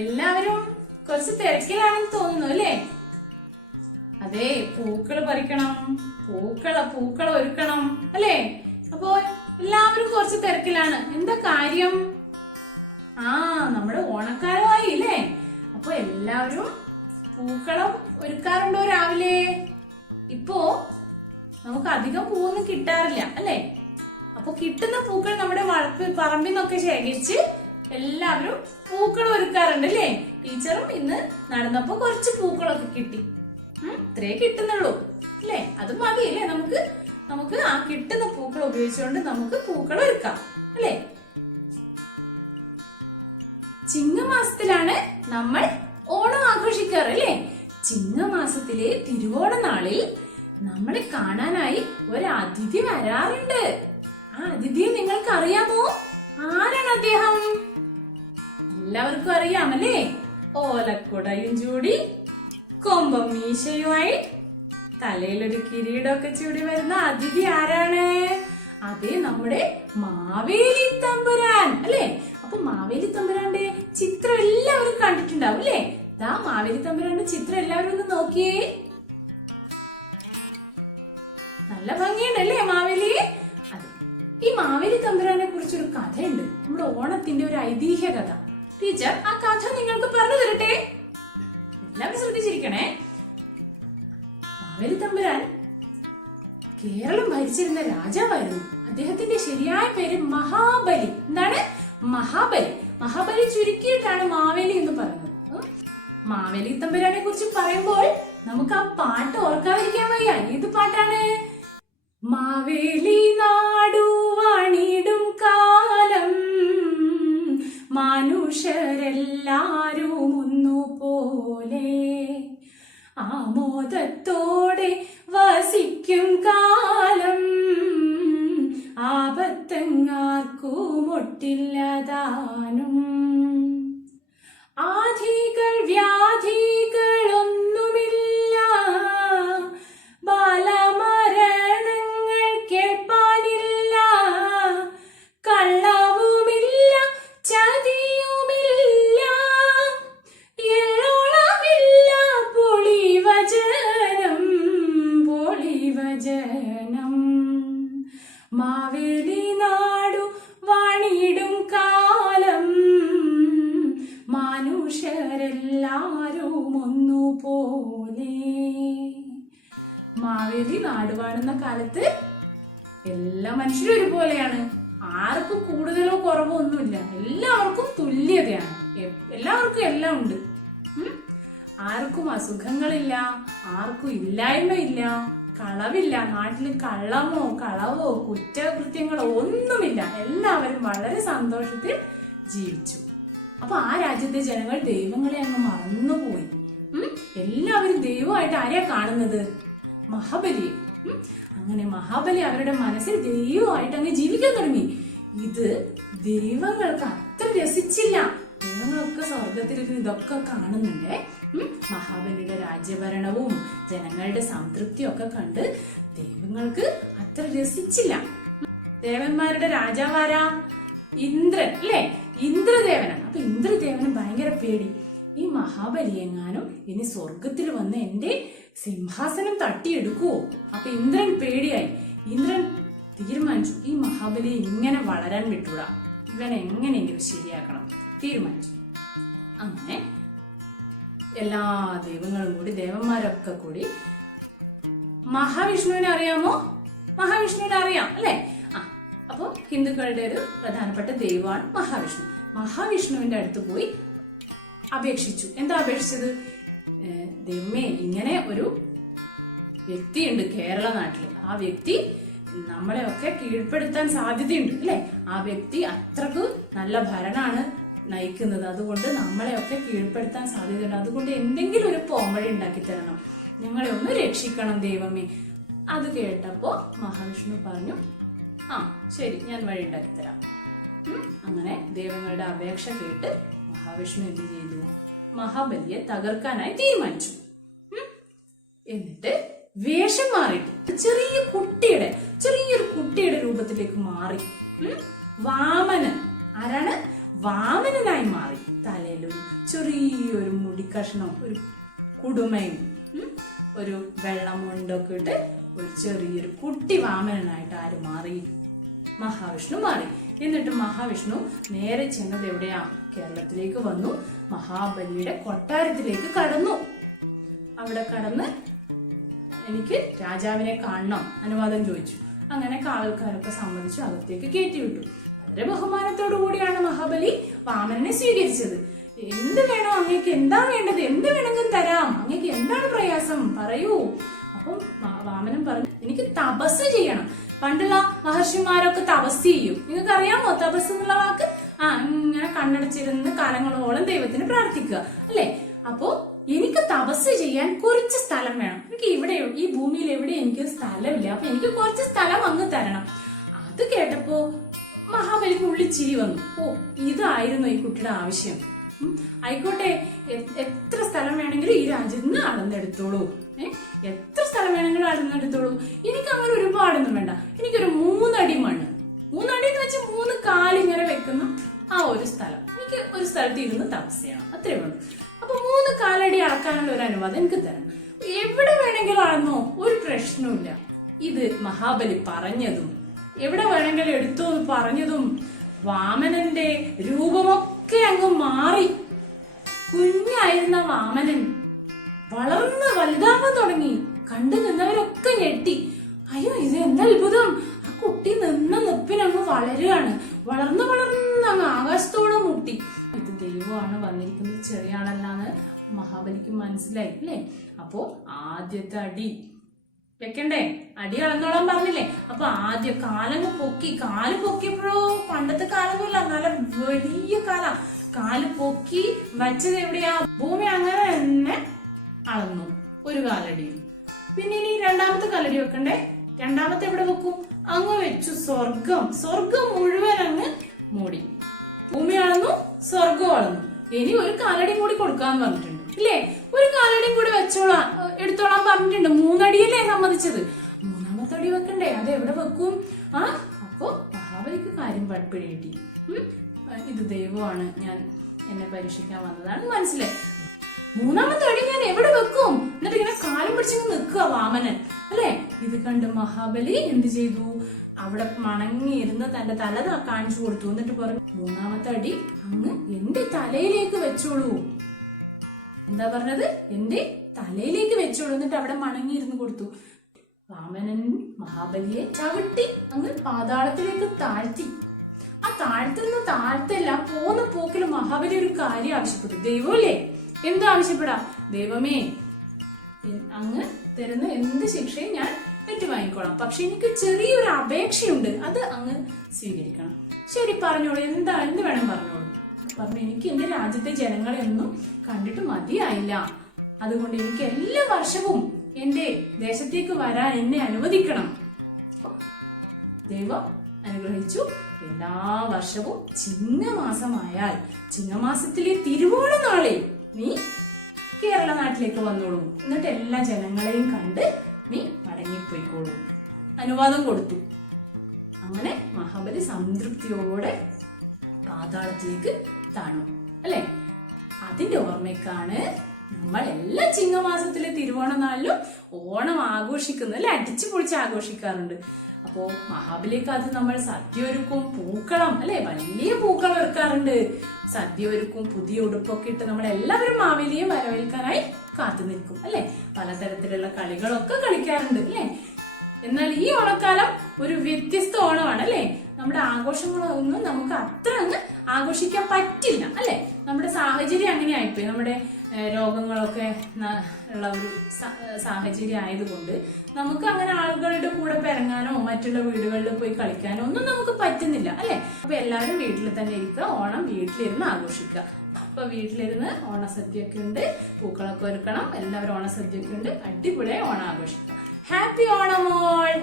എല്ലാവരും കുറച്ച് തിരക്കിലാണെന്ന് തോന്നുന്നു അല്ലേ? അതെ, പൂക്കൾ പറിക്കണം, പൂക്കള ഒരുക്കണം അല്ലേ? അപ്പോ എല്ലാവരും കുറച്ച് തിരക്കിലാണ്. എന്താ കാര്യം? നമ്മുടെ ഓണക്കാലമായി അല്ലേ? അപ്പൊ എല്ലാവരും പൂക്കളം ഒരുക്കാറുണ്ടോ രാവിലെ? ഇപ്പോ നമുക്ക് അധികം പൂവൊന്നും കിട്ടാറില്ല അല്ലേ? അപ്പൊ കിട്ടുന്ന പൂക്കൾ നമ്മുടെ പറമ്പിൽ നിന്നൊക്കെ ശേഖരിച്ച് എല്ലാവരും പൂക്കൾ ഒരുക്കാറുണ്ട് അല്ലേ? ടീച്ചറും ഇന്ന് നടന്നപ്പോ കുറച്ച് പൂക്കളൊക്കെ കിട്ടി. ഇത്രേ കിട്ടുന്നുള്ളൂ അല്ലേ? അത് മതി അല്ലേ? നമുക്ക് ആ കിട്ടുന്ന പൂക്കൾ ഉപയോഗിച്ചുകൊണ്ട് നമുക്ക് പൂക്കൾ ഒരുക്കാം അല്ലേ? ചിങ്ങമാസത്തിലാണ് നമ്മൾ ഓണം ആഘോഷിക്കാറ് അല്ലേ? ചിങ്ങമാസത്തിലെ തിരുവോണ നാളിൽ നമ്മളെ കാണാനായി ഒരു അതിഥി വരാറുണ്ട്. ആ അതിഥിയെ നിങ്ങൾക്ക് അറിയാമോ? ആരാണ് അദ്ദേഹം? എല്ലാവർക്കും അറിയാമല്ലേ? ഓലക്കുടയും ചൂടി കൊമ്പം മീശയുമായി തലയിലൊരു കിരീടമൊക്കെ ചൂടി വരുന്ന അതിഥി ആരാണ്? അതേ, നമ്മുടെ മാവേലി തമ്പുരാൻ അല്ലേ? അപ്പൊ മാവേലി തമ്പുരാന്റെ ചിത്രം എല്ലാവരും കണ്ടിട്ടുണ്ടാവും അല്ലേ? മാവേലി തമ്പുരാന്റെ ചിത്രം എല്ലാവരും ഒന്ന് നോക്കിയേ. നല്ല ഭംഗിയുണ്ടല്ലേ മാവേലി? അതെ, ഈ മാവേലി തമ്പുരാനെ കുറിച്ചൊരു കഥയുണ്ട്, നമ്മുടെ ഓണത്തിന്റെ ഒരു ഐതിഹ്യ കഥ. ടീച്ചർ ആ കഥ നിങ്ങൾക്ക് പറഞ്ഞു തരട്ടെ? എല്ലാവരും ശ്രദ്ധിച്ചിരിക്കണേ. മാവേലി തമ്പുരാൻ കേരളം ഭരിച്ചിരുന്ന രാജാവായിരുന്നു. അദ്ദേഹത്തിന്റെ ശരിയായ പേര് മഹാബലി. എന്താണ്? മഹാബലി ചുരുക്കിയിട്ടാണ് മാവേലി എന്ന് പറയുന്നത്. മാവേലി തമ്പുരാനെ കുറിച്ച് പറയുമ്പോൾ നമുക്ക് ആ പാട്ട് ഓർക്കാതിരിക്കാൻ വയ്യ. ഏത് പാട്ടാണ്? മാവേലി നാടു വാണിടും കാലം മനുഷ്യരെല്ലാരും ഒന്നുപോലെ ആമോദത്തോടെ വസിക്കും കാലം ആപത്തങ്ങാർക്കും ഒട്ടില്ലതാനും ആധികൾ വ്യാധികളൊന്നുമില്ല ബാലമരണങ്ങൾ കേൾപ്പാനില്ല കള്ളവുമില്ല ചതിയുമില്ല എള്ളോളമില്ല പൊളിവചനം മാവേലി നാടു വാണിടും കാലം മനുഷ്യരെല്ലാരും ഒന്നുപോലെ. മാവേലി നാട് വാഴുന്ന കാലത്ത് എല്ലാ മനുഷ്യരും ഒരുപോലെയാണ്. ആർക്കും കൂടുതലോ കുറവോ ഒന്നുമില്ല. എല്ലാവർക്കും തുല്യതയാണ്. എല്ലാവർക്കും എല്ലാം ഉണ്ട്. ആർക്കും അസുഖങ്ങളില്ല, ആർക്കും ഇല്ലായ്മയില്ല, കളവില്ല. നാട്ടിൽ കളവോ കുറ്റകൃത്യങ്ങളോ ഒന്നുമില്ല. എല്ലാവരും വളരെ സന്തോഷത്തിൽ ജീവിച്ചു. അപ്പൊ ആ രാജ്യത്തെ ജനങ്ങൾ ദൈവങ്ങളെ അങ്ങ് മറന്നുപോയി. എല്ലാവരും ദൈവമായിട്ട് ആരെയാ കാണുന്നത്? മഹാബലിയെ. അങ്ങനെ മഹാബലി അവരുടെ മനസ്സിൽ ദൈവമായിട്ട് അങ്ങ് ജീവിക്കാൻ തുടങ്ങി. ഇത് ദൈവങ്ങൾക്ക് അത്ര രസിച്ചില്ല. ദൈവങ്ങളൊക്കെ സ്വർഗത്തിലിരുന്ന് ഇതൊക്കെ കാണുന്നുണ്ടേ. മഹാബലിയുടെ രാജ്യഭരണവും ജനങ്ങളുടെ സംതൃപ്തിയും ഒക്കെ കണ്ട് ദൈവങ്ങൾക്ക് അത്ര രസിച്ചില്ല. ദേവന്മാരുടെ രാജാവാരാ? ഇന്ദ്രൻ അല്ലേ? ഇന്ദ്രദേവനാണ്. അപ്പൊ ഇന്ദ്രദേവന് ഭയങ്കര പേടി. ഈ മഹാബലി എങ്ങാനും ഇനി സ്വർഗത്തിൽ വന്ന് എന്റെ സിംഹാസനം തട്ടിയെടുക്കുവോ? അപ്പൊ ഇന്ദ്രൻ പേടിയായി. ഇന്ദ്രൻ തീരുമാനിച്ചു, ഈ മഹാബലിയെ ഇങ്ങനെ വളരാൻ വിട്ടൂടാ, ഇവനെ എങ്ങനെയെങ്കിലും ശരിയാക്കണം തീരുമാനിച്ചു. അങ്ങനെ എല്ലാ ദൈവങ്ങളും കൂടി, ദേവന്മാരൊക്കെ കൂടി, മഹാവിഷ്ണുവിനെ അറിയാമോ? മഹാവിഷ്ണുവിനെ അറിയാം അല്ലെ? അപ്പൊ ഹിന്ദുക്കളുടെ ഒരു പ്രധാനപ്പെട്ട ദൈവമാണ് മഹാവിഷ്ണു. മഹാവിഷ്ണുവിന്റെ അടുത്ത് പോയി അപേക്ഷിച്ചു. എന്താ അപേക്ഷിച്ചത്? ദൈവമേ, ഇങ്ങനെ ഒരു വ്യക്തിയുണ്ട് കേരള നാട്ടിൽ. ആ വ്യക്തി നമ്മളെയൊക്കെ കീഴ്പ്പെടുത്താൻ സാധ്യതയുണ്ട് അല്ലെ? ആ വ്യക്തി അത്രക്ക് നല്ല ഭരണമാണ് നയിക്കുന്നത്. അതുകൊണ്ട് നമ്മളെയൊക്കെ കീഴ്പ്പെടുത്താൻ സാധ്യതയുണ്ട്. അതുകൊണ്ട് എന്തെങ്കിലും ഒരു പോംവഴി ഉണ്ടാക്കി തരണം, ഞങ്ങളെ ഒന്ന് രക്ഷിക്കണം ദൈവമേ. അത് കേട്ടപ്പോ മഹാവിഷ്ണു പറഞ്ഞു, ശരി, ഞാൻ വഴി ഉണ്ടാക്കി തരാം. അങ്ങനെ ദൈവങ്ങളുടെ അപേക്ഷ കേട്ട് മഹാവിഷ്ണു എന്ത് ചെയ്തു? മഹാബലിയെ തകർക്കാനായി തീരുമാനിച്ചു. എന്നിട്ട് വേഷം മാറിയിട്ട് ചെറിയൊരു കുട്ടിയുടെ രൂപത്തിലേക്ക് മാറി. വാമനൻ. ആരാണ്? വാമനനായി മാറി. തലയിലൊരു ചെറിയൊരു മുടിക്കഷ്ണം, ഒരു കുടുമയും ഒരു വെള്ളം മുണ്ടൊക്കെ ഇട്ട് ഒരു ചെറിയൊരു കുട്ടി വാമനനായിട്ട് ആര് മാറി? മഹാവിഷ്ണു മാറി. എന്നിട്ട് മഹാവിഷ്ണു നേരെ ചെന്നത് എവിടെയാ? കേരളത്തിലേക്ക് വന്നു. മഹാബലിയുടെ കൊട്ടാരത്തിലേക്ക് കടന്നു. അവിടെ കടന്ന് എനിക്ക് രാജാവിനെ കാണണം അനുവാദം ചോദിച്ചു. അങ്ങനെ കാവൽക്കാരൊക്കെ സമ്മതിച്ചു, അകത്തേക്ക് കയറ്റിവിട്ടു. വളരെ ബഹുമാനത്തോടു കൂടിയാണ് മഹാബലി വാമനനെ സ്വീകരിച്ചത്. എന്ത് വേണോ അങ്ങേക്ക്, എന്താ വേണ്ടത്, എന്ത് വേണമെങ്കിലും തരാം, അങ്ങേക്ക് എന്താണ് പ്രയാസം പറയൂ. അപ്പം വാമനൻ പറഞ്ഞു, എനിക്ക് തപസ് ചെയ്യണം. പണ്ടുള്ള മഹർഷിമാരൊക്കെ തപസ് ചെയ്യും. നിങ്ങൾക്ക് അറിയാമോ തപസ് എന്നുള്ള വാക്ക്? ഇങ്ങനെ കണ്ണടച്ചിരുന്ന് കാലങ്ങളോളം ദൈവത്തിന് പ്രാർത്ഥിക്കുക അല്ലെ? അപ്പോ എനിക്ക് തപസ് ചെയ്യാൻ കുറച്ച് സ്ഥലം വേണം. എനിക്ക് ഇവിടെ ഈ ഭൂമിയിൽ എവിടെ എനിക്ക് സ്ഥലമില്ല. അപ്പൊ എനിക്ക് കുറച്ച് സ്ഥലം അങ്ങ് തരണം. അത് കേട്ടപ്പോ മഹാബലിക്ക് ഉള്ളിൽ ചിരി വന്നു. ഇതായിരുന്നു ഈ കുട്ടിയുടെ ആവശ്യം. ആയിക്കോട്ടെ, എത്ര സ്ഥലം വേണമെങ്കിലും ഈ രാജ്യത്ത് നിന്ന് അളന്നെടുത്തോളൂ. എത്ര സ്ഥലം വേണമെങ്കിലും അളന്നെടുത്തോളൂ. എനിക്ക് അങ്ങനെ ഒരുപാടൊന്നും വേണ്ട. എനിക്കൊരു 3 അടി മണ്ണ്, 3 അടി എന്ന് വെച്ചാൽ 3 കാലിങ്ങനെ വെക്കുന്ന ആ ഒരു സ്ഥലം, എനിക്ക് ഒരു സ്ഥലത്ത് ഇരുന്ന് തപസ് ചെയ്യണം, അത്രേ വേണം. അപ്പൊ 3 കാലടി അളക്കാനുള്ള ഒരു അനുവാദം എനിക്ക് തരണം. എവിടെ വേണമെങ്കിലും അളന്നോ, ഒരു പ്രശ്നവുമില്ല. ഇത് മഹാബലി പറഞ്ഞതും എവിടെ വേണമെങ്കിലും എടുത്തു പറഞ്ഞതും വാമനന്റെ രൂപമൊക്കെ അങ്ങ് മാറി. കുഞ്ഞായിരുന്ന വാമനൻ വളർന്ന് വലുതാവാൻ തുടങ്ങി. കണ്ടു നിന്നവരൊക്കെ ഞെട്ടി. അയ്യോ, ഇത് എന്താ അത്ഭുതം! ആ കുട്ടി നിന്ന നിപ്പിനങ്ങ് വളരുകയാണ്. വളർന്ന് വളർന്ന് അങ്ങ് ആകാശത്തോടെ മുട്ടി. ഇത് ദൈവമാണ് വന്നിരിക്കുന്നത്, ചെറിയ ആളല്ലാന്ന് മഹാബലിക്ക് മനസ്സിലായി അല്ലേ? അപ്പോ ആദ്യത്തെ അടി വെക്കണ്ടേ? അടി അളന്നോളാൻ പറഞ്ഞില്ലേ? അപ്പൊ ആദ്യം കാലങ്ങ് പൊക്കി. കാല് പൊക്കിയപ്പോഴോ പണ്ടത്തെ കാലമല്ല, നല്ല വലിയ കാല് പൊക്കി വച്ചത് എവിടെയാ? ഭൂമി അങ്ങനെ തന്നെ അളന്നു, ഒരു കാലടിയിൽ. പിന്നെ ഇനി രണ്ടാമത്തെ കാലടി വെക്കണ്ടേ? രണ്ടാമത്തെ എവിടെ വെക്കും? അങ്ങ് വെച്ചു സ്വർഗം മുഴുവൻ അങ്ങ് മൂടി. ഭൂമി അളന്നു, സ്വർഗം അളന്നു. ഇനി ഒരു കാലടി കൂടി കൊടുക്കാന്ന് പറഞ്ഞിട്ടുണ്ട് ഇല്ലേ? ഒരു കാലടിയും കൂടി എടുത്തോളാൻ പറഞ്ഞിട്ടുണ്ട്. 3 അടിയല്ലേ സമ്മതിച്ചത്? 3ാമത്തെ അടി വെക്കണ്ടേ? അത് എവിടെ വെക്കും? അപ്പോ മഹാബലിക്ക് കാര്യം പിടികിട്ടി. ഇത് ദൈവമാണ്, എന്നെ പരീക്ഷിക്കാൻ വന്നതാണ് മനസ്സിലായി. 3ാമത്തെ അടി ഞാൻ എവിടെ വെക്കും? എന്നിട്ട് ഇങ്ങനെ കാലം പിടിച്ചിങ്ങ് നിൽക്കുക വാമനൻ അല്ലെ? ഇത് കണ്ട് മഹാബലി എന്ത് ചെയ്തു? അവിടെ മണങ്ങിയിരുന്ന് തന്റെ തല കാണിച്ചു കൊടുത്തു. എന്നിട്ട് പറഞ്ഞു, 3ാമത്തെ അടി അങ്ങ് എന്റെ തലയിലേക്ക് വെച്ചോളൂ. എന്താ പറഞ്ഞത്? എന്റെ തലയിലേക്ക് വെച്ചോളൂ. എന്നിട്ട് അവിടെ മണങ്ങിയിരുന്ന് കൊടുത്തു. വാമനൻ മഹാബലിയെ ചവിട്ടി അങ്ങ് പാതാളത്തിലേക്ക് താഴ്ത്തി. ആ താഴ്ത്തുന്ന താഴ്ത്തല്ല, പോന്ന പോക്കിൽ മഹാബലി ഒരു കാര്യം ആവശ്യപ്പെട്ടു. ദൈവമല്ലേ, എന്ത് ആവശ്യപ്പെടാ? ദൈവമേ, അങ്ങ് തരുന്ന എന്ത് ശിക്ഷയും ഞാൻ ഏറ്റുവാങ്ങിക്കോളാം. പക്ഷെ എനിക്ക് ചെറിയൊരു അപേക്ഷയുണ്ട്, അത് അങ്ങ് സ്വീകരിക്കണം. ശരി, പറഞ്ഞോളൂ, എന്ത് വേണം പറഞ്ഞോളൂ. പറഞ്ഞു, എനിക്ക് എന്റെ രാജ്യത്തെ ജനങ്ങളെ ഒന്നും കണ്ടിട്ട് മതിയായില്ല. അതുകൊണ്ട് എനിക്ക് എല്ലാ വർഷവും എന്റെ ദേശത്തേക്ക് വരാൻ എന്നെ അനുവദിക്കണം. ദൈവം അനുഗ്രഹിച്ചു. എല്ലാ വർഷവും ചിങ്ങമാസമായാൽ ചിങ്ങമാസത്തിലെ തിരുവോണ നാളിൽ നീ കേരള നാട്ടിലേക്ക് വന്നോളൂ. എന്നിട്ട് എല്ലാ ജനങ്ങളെയും കണ്ട് നീ മടങ്ങിപ്പോയിക്കോളൂ. അനുവാദം കൊടുത്തു. അങ്ങനെ മഹാബലി സംതൃപ്തിയോടെ പാതാളത്തിലേക്ക് താണു അല്ലെ? അതിന്റെ ഓർമ്മയ്ക്കാണ് നമ്മൾ എല്ലാ ചിങ്ങമാസത്തിലെ തിരുവോണ നാളിലും ഓണം ആഘോഷിക്കുന്നത് അല്ലെ? അടിച്ചു പൊളിച്ച് ആഘോഷിക്കാറുണ്ട്. അപ്പോ മഹാബലിക്ക് നമ്മൾ സദ്യ ഒരുക്കും, പൂക്കളം അല്ലെ? വലിയ പൂക്കളം ഒരുക്കാറുണ്ട്. സദ്യ ഒരുക്കും, പുതിയ ഉടുപ്പൊക്കെ ഇട്ട് നമ്മൾ എല്ലാവരും മാവേലിയെ വരവേൽക്കാനായി കാത്തു നിൽക്കും അല്ലെ? പലതരത്തിലുള്ള കളികളൊക്കെ കളിക്കാറുണ്ട് അല്ലെ? എന്നാൽ ഈ ഓണക്കാലം ഒരു വ്യത്യസ്ത ഓണമാണ് അല്ലെ? നമ്മുടെ ആഘോഷങ്ങളൊന്നും നമുക്ക് അത്ര അങ്ങ് ആഘോഷിക്കാൻ പറ്റില്ല അല്ലെ? നമ്മുടെ സാഹചര്യം അങ്ങനെ ആയിപ്പോയി. നമ്മുടെ രോഗങ്ങളൊക്കെ ഉള്ള ഒരു സാഹചര്യം ആയതുകൊണ്ട് നമുക്ക് അങ്ങനെ ആളുകളുടെ കൂടെ ഇറങ്ങാനോ മറ്റുള്ള വീടുകളിൽ പോയി കളിക്കാനോ ഒന്നും നമുക്ക് പറ്റുന്നില്ല അല്ലെ? അപ്പൊ എല്ലാവരും വീട്ടിൽ തന്നെ ഇരിക്കുക, ഓണം വീട്ടിലിരുന്ന് ആഘോഷിക്കുക. അപ്പൊ വീട്ടിലിരുന്ന് ഓണസദ്യയൊക്കെ ഉണ്ട്, പൂക്കളൊക്കെ ഒരുക്കണം, എല്ലാവരും ഓണസദ്യയൊക്കെ ഉണ്ട്, അടിപൊളിയായി ഓണം ആഘോഷിക്കാം. Happy Onam all.